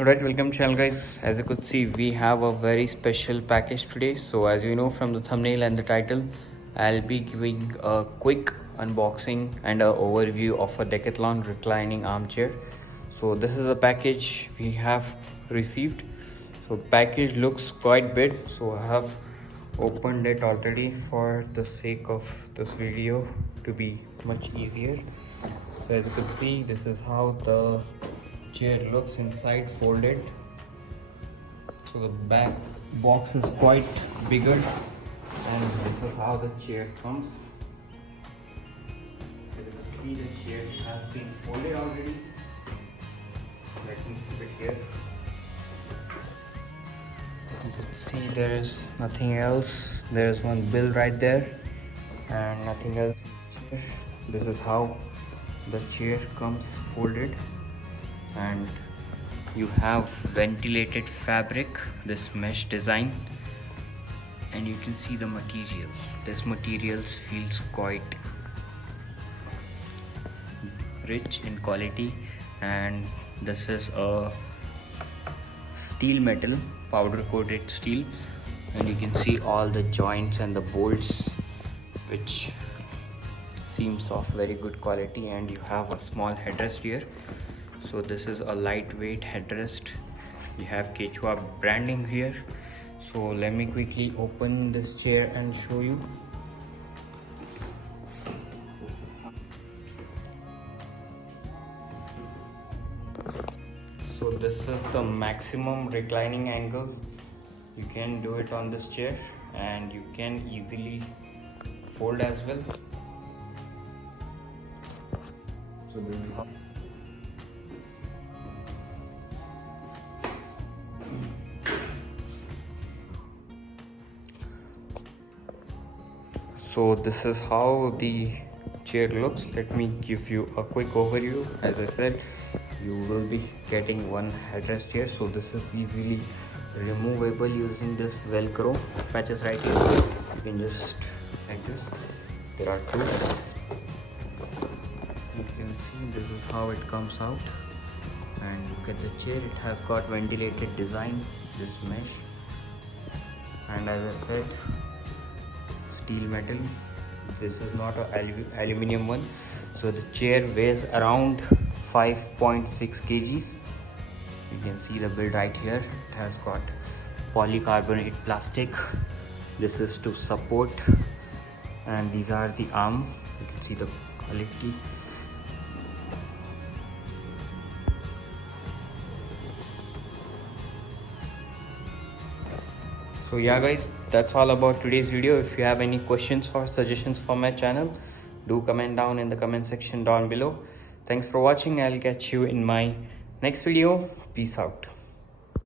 Alright, welcome channel guys. As you could see, we have a very special package today. So as you know from the thumbnail and the title, I'll be giving a quick unboxing and an overview of a Decathlon reclining armchair. So this is a package we have received. So package looks quite big, so I have opened it already for the sake of this video to be much easier. So as you can see, this is how the chair looks inside folded. So the back box is quite bigger, and this is how the chair comes. As you can see, the chair has been folded already. Let me keep it here. You can see there is nothing else. There is one bill right there and nothing else. This is how the chair comes folded, and you have ventilated fabric, this mesh design, and you can see the material. This materials feels quite rich in quality, and this is a steel metal, powder coated steel, and you can see all the joints and the bolts, which seems of very good quality. And you have a small headrest here. So this is a lightweight headrest. We have Quechua branding here. So let me quickly open this chair and show you. So this is the maximum reclining angle. You can do it on this chair, and you can easily fold as well. So this is how. So this is how the chair looks. Let me give you a quick overview. As I said, you will be getting one headrest here. So this is easily removable using this velcro patches right here. You can just like this. There are two. You can see this is how it comes out. And look at the chair, it has got ventilated design, this mesh, and as I said, steel metal. This is not a aluminium one. So the chair weighs around 5.6 kgs. You can see the build right here. It has got polycarbonate plastic. This is to support, and these are the arms. You can see the quality. So yeah guys, that's all about today's video. If you have any questions or suggestions for my channel, do comment down in the comment section down below. Thanks for watching. I'll catch you in my next video. Peace out.